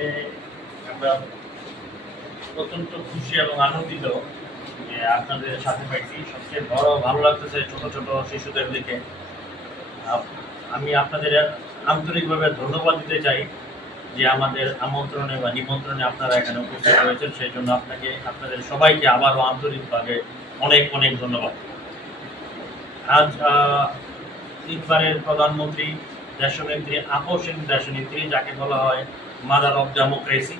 আসলে আমরা অত্যন্ত খুশি এবং আনন্দিত যে আপনাদের সাথে পাইছি। সবচেয়ে বড় ভালো লাগতেছে ছোট ছোট শিশুদের দিকে। আমি আপনাদের আন্তরিকভাবে ধন্যবাদ দিতে চাই যে আমাদের আমন্ত্রণে বা নিমন্ত্রণে আপনারা এখানে উপস্থিত হয়েছেন, সেই জন্য আপনাদের সবাইকে আবারও আন্তরিকভাবে অনেক অনেক ধন্যবাদ। আজ তিনবারের প্রধানমন্ত্রী, দেশনেত্রী, আপসহীন দেশনেত্রী, যাকে বলা হয় মাদার অফ ডেমোক্রেসি,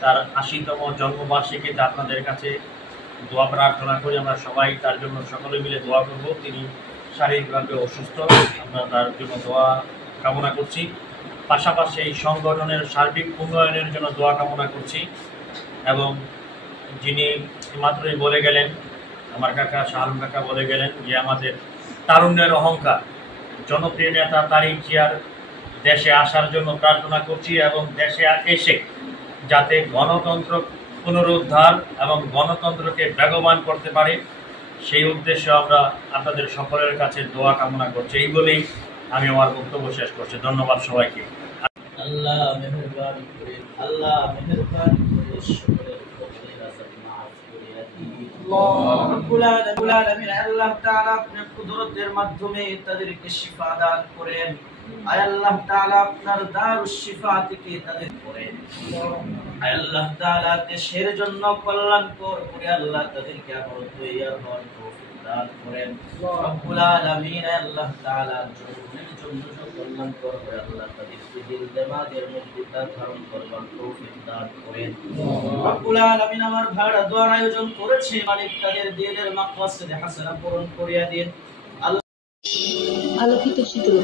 তার 80তম জন্মবার্ষিকীতে আপনাদের কাছে দোয়া প্রার্থনা করি। আমরা সবাই তার জন্য সকলে মিলে দোয়া করব। তিনি শারীরিকভাবে অসুস্থ, আমরা তার জন্য দোয়া কামনা করছি। পাশাপাশি এই সংগঠনের সার্বিক উন্নয়নের জন্য দোয়া কামনা করছি। এবং যিনি মাত্রই বলে গেলেন, আমার কাকা শাহরুম কাকা বলে গেলেন যে আমাদের তারুণ্যের অহংকার জনপ্রিয় নেতা তারিক জিয়ার দেশে আসার জন্য প্রার্থনা করছি এবং দেশে এসে যাতে গণতন্ত্র পুনরুদ্ধার এবং গণতন্ত্রকে বেগবান করতে পারে, সেই উদ্দেশ্যে আমরা আপনাদের সকলের কাছে দোয়া কামনা করছি। এই বলেই আমি আমার বক্তব্য শেষ করছি। ধন্যবাদ সবাইকে। আল্লাহ মেহেরবানি করে, আল্লাহ মেহেরবানি করে সকলের প্রত্যেক আশা মাফ করে দিন। রব্বুল আলামিন আল্লাহ তাআলা আপনার কুদরতের মাধ্যমে তাদেরকে শিফা দান করেন। আয় আল্লাহ তাআলা আপনার দারুশ শিফা থেকে তাদের করেন। আয় আল্লাহ তাআলা দেশের জন্য কল্যাণকর করে আল্লাহ তাদেরকে আবার তৈয়ার হওয়ার তৌফিক দান করেন। রব্বুল আলামিন আল্লাহ তাআলা জমিনের জন্য কল্যাণকর করে আল্লাহ তাদেরকে দিল দিমাগের মধ্যে ধারণ করবার তৌফিক দান করেন। রব্বুল আলামিন আমার ভাড়া দোয়ার আয়োজন করেছে, মালিক তাদের দিনের মাকসাদে হাসানা পূরণ করিয়া দিন। আল্লাহ আলোকিত শীতল